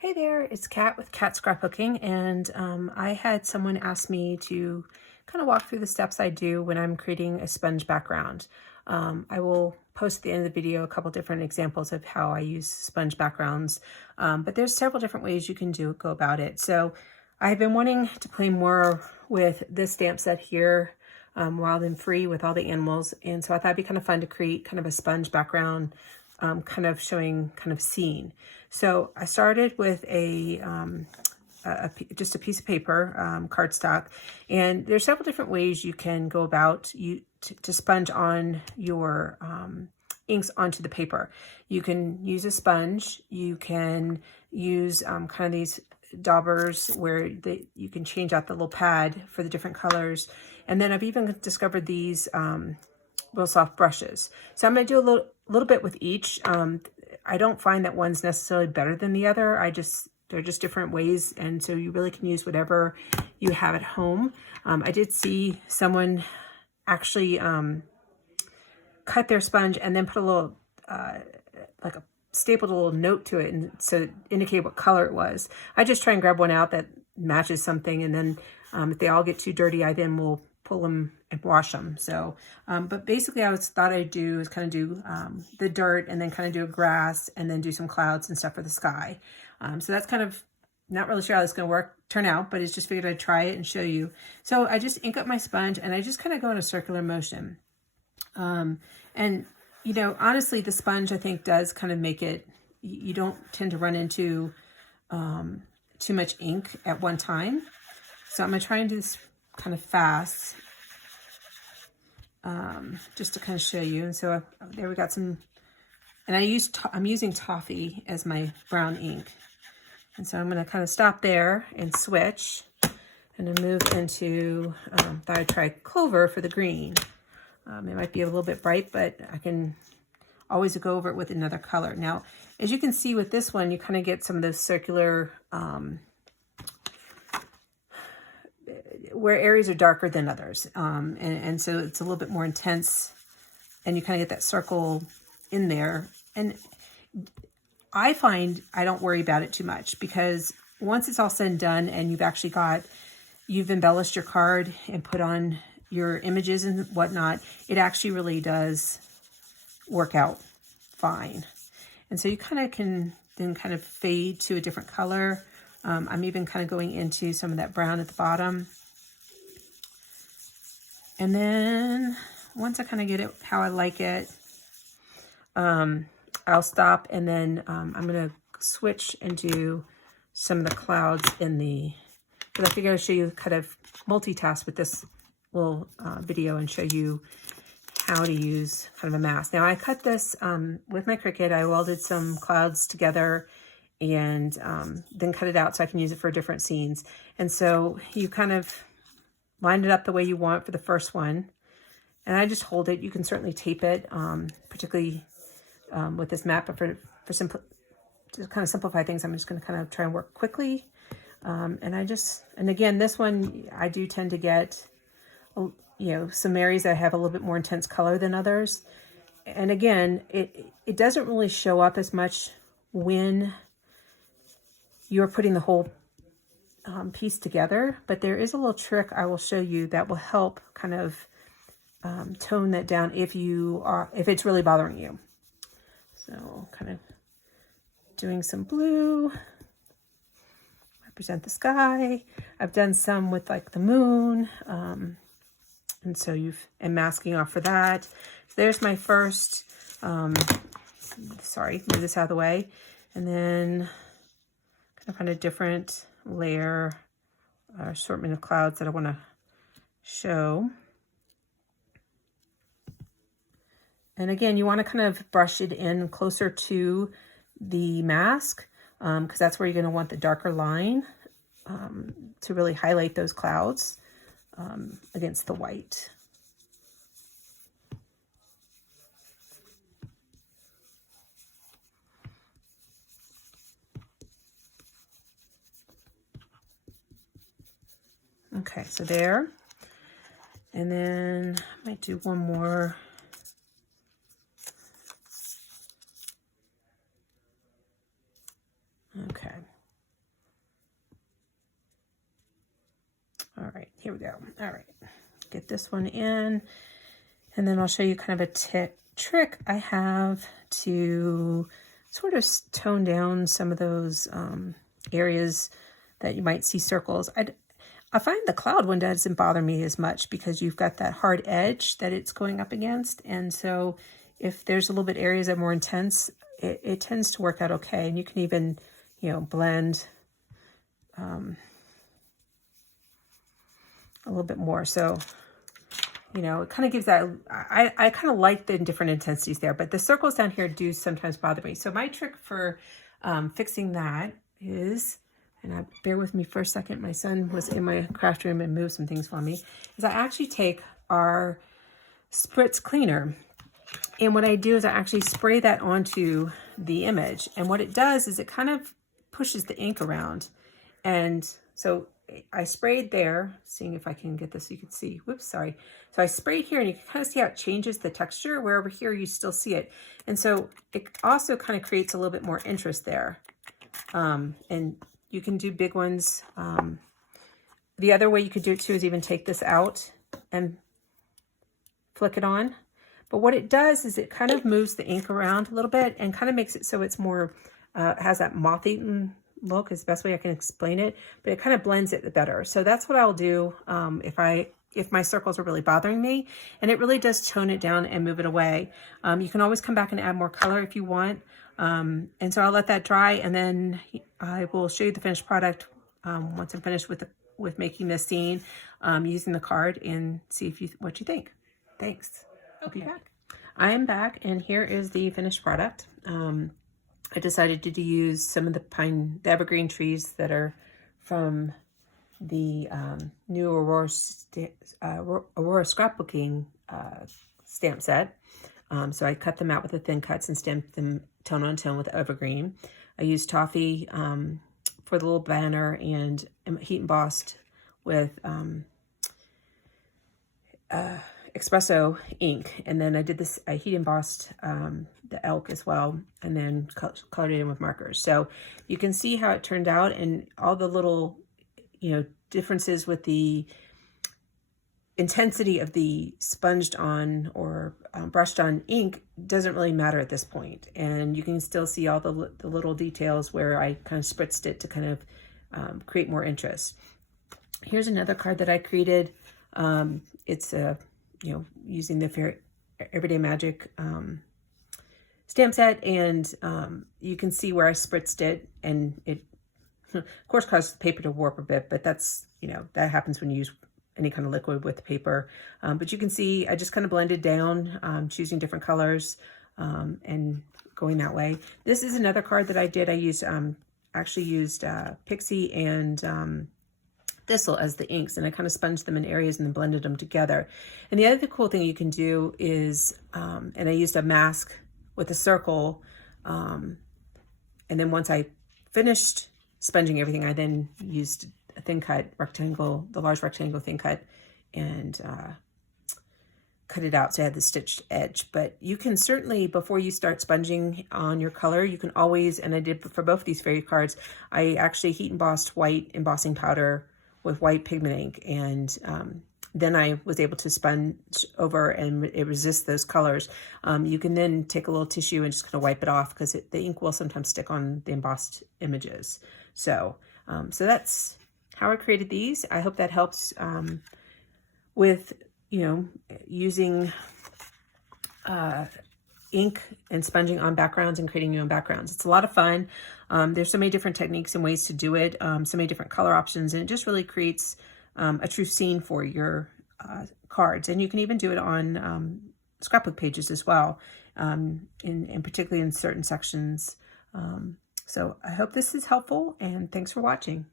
Hey there, it's Kat with Kat Scrapbooking, and I had someone ask me to kind of walk through the steps I do when I'm creating a sponge background. I will post at the end of the video a couple different examples of how I use sponge backgrounds, but there's several different ways you can go about it. So I've been wanting to play more with this stamp set here, Wild and Free, with all the animals, and so I thought it'd be kind of fun to create kind of a sponge background, kind of showing kind of scene. So I started with just a piece of paper, cardstock, and there's several different ways you can go about to sponge on your inks onto the paper. You can use a sponge. You can use kind of these daubers where you can change out the little pad for the different colors. And then I've even discovered these real soft brushes. So I'm going to do a little bit with each. I don't find that one's necessarily better than the other. They're just different ways, and so you really can use whatever you have at home. I did see someone actually cut their sponge and then put a little, like a stapled a little note to it, and so indicate what color it was. I just try and grab one out that matches something, and then if they all get too dirty, I then will pull them and wash them. So, but basically I thought I'd do is kind of do the dirt, and then kind of do a grass, and then do some clouds and stuff for the sky. So that's kind of, not really sure how this is going to turn out, but it's just figured I'd try it and show you. So I just ink up my sponge, and I just kind of go in a circular motion. And you know, honestly, the sponge I think does kind of make it, you don't tend to run into too much ink at one time. So I'm going to try and do this kind of fast, just to kind of show you. And so there we got some, and I'm using toffee as my brown ink. And so I'm going to kind of stop there and switch, and then move into, thought I'd try Clover for the green. It might be a little bit bright, but I can always go over it with another color. Now, as you can see with this one, you kind of get some of those circular, where areas are darker than others. And so it's a little bit more intense, and you kind of get that circle in there. And I find I don't worry about it too much, because once it's all said and done and you've embellished your card and put on your images and whatnot, it actually really does work out fine. And so you kind of can then kind of fade to a different color. I'm even kind of going into some of that brown at the bottom. And then once I kind of get it how I like it, I'll stop, and then I'm going to switch and do some of the clouds because I figured I'd show you kind of multitask with this little video and show you how to use kind of a mask. Now I cut this with my Cricut. I welded some clouds together and then cut it out so I can use it for different scenes. And so you kind of line it up the way you want for the first one. And I just hold it. You can certainly tape it, particularly with this map, but to kind of simplify things, I'm just going to kind of try and work quickly. And again, this one, I do tend to get, you know, some areas that have a little bit more intense color than others. And again, it doesn't really show up as much when you're putting the whole piece together, but there is a little trick I will show you that will help kind of tone that down if it's really bothering you. So kind of doing some blue, represent the sky. I've done some with like the moon, and so and masking off for that. So there's my first, sorry, move this out of the way. And then kind of find a different layer, assortment of clouds that I want to show. And again, you want to kind of brush it in closer to the mask, because that's where you're going to want the darker line to really highlight those clouds against the white. Okay, so there. And then I might do one more. Okay. here we go. All right, get this one in, and then I'll show you kind of a trick I have to sort of tone down some of those areas that you might see circles. I find the cloud one doesn't bother me as much because you've got that hard edge that it's going up against. And so if there's a little bit areas that are more intense, it tends to work out okay. And you can even, you know, blend a little bit more. So, you know, it kind of gives that, I kind of like the different intensities there, but the circles down here do sometimes bother me. So my trick for fixing that is, and bear with me for a second, my son was in my craft room and moved some things for me, is I actually take our spritz cleaner, and what I do is I actually spray that onto the image, and what it does is it kind of pushes the ink around. And so I sprayed there, seeing if I can get this so you can see. Whoops, sorry. So I sprayed here, and you can kind of see how it changes the texture, where over here you still see it. And so it also kind of creates a little bit more interest there. And you can do big ones. The other way you could do it too is even take this out and flick it on. But what it does is it kind of moves the ink around a little bit and kind of makes it so it's more, has that moth-eaten look is the best way I can explain it, but it kind of blends it better. So that's what I'll do if my circles are really bothering me, and it really does tone it down and move it away. You can always come back and add more color if you want. And so I'll let that dry, and then I will show you the finished product once I'm finished with making this scene, using the card, and see what you think. Thanks. I'll be back. I am back, and here is the finished product. I decided to use some of the evergreen trees that are from the new Aurora scrapbooking stamp set. So I cut them out with the thin cuts and stamped them tone on tone with evergreen. I used toffee for the little banner and heat embossed with espresso ink, and then I did this, I heat embossed the elk as well, and then colored it in with markers. So you can see how it turned out, and all the little, you know, differences with the intensity of the sponged on or brushed on ink doesn't really matter at this point. And you can still see all the little details where I kind of spritzed it to kind of create more interest. Here's another card that I created. It's a, you know, using the Everyday Magic stamp set, and you can see where I spritzed it, and it of course caused the paper to warp a bit, but that's, you know, that happens when you use any kind of liquid with paper. But you can see I just kind of blended down, choosing different colors and going that way. This is another card that I did. I used actually used Pixie and Thistle as the inks, and I kind of sponged them in areas and then blended them together. And the other cool thing you can do is, and I used a mask with a circle, and then once I finished sponging everything, I then used a thin cut rectangle, the large rectangle thin cut, and cut it out so I had the stitched edge. But you can certainly, before you start sponging on your color, you can always, and I did for both these fairy cards, I actually heat embossed white embossing powder with white pigment ink, and then I was able to sponge over and it resists those colors. You can then take a little tissue and just kind of wipe it off, because the ink will sometimes stick on the embossed images. So, so that's how I created these. I hope that helps with, you know, using ink and sponging on backgrounds and creating your own backgrounds. It's a lot of fun. There's so many different techniques and ways to do it, so many different color options, and it just really creates a true scene for your cards. And you can even do it on scrapbook pages as well, and particularly in certain sections. So I hope this is helpful, and thanks for watching.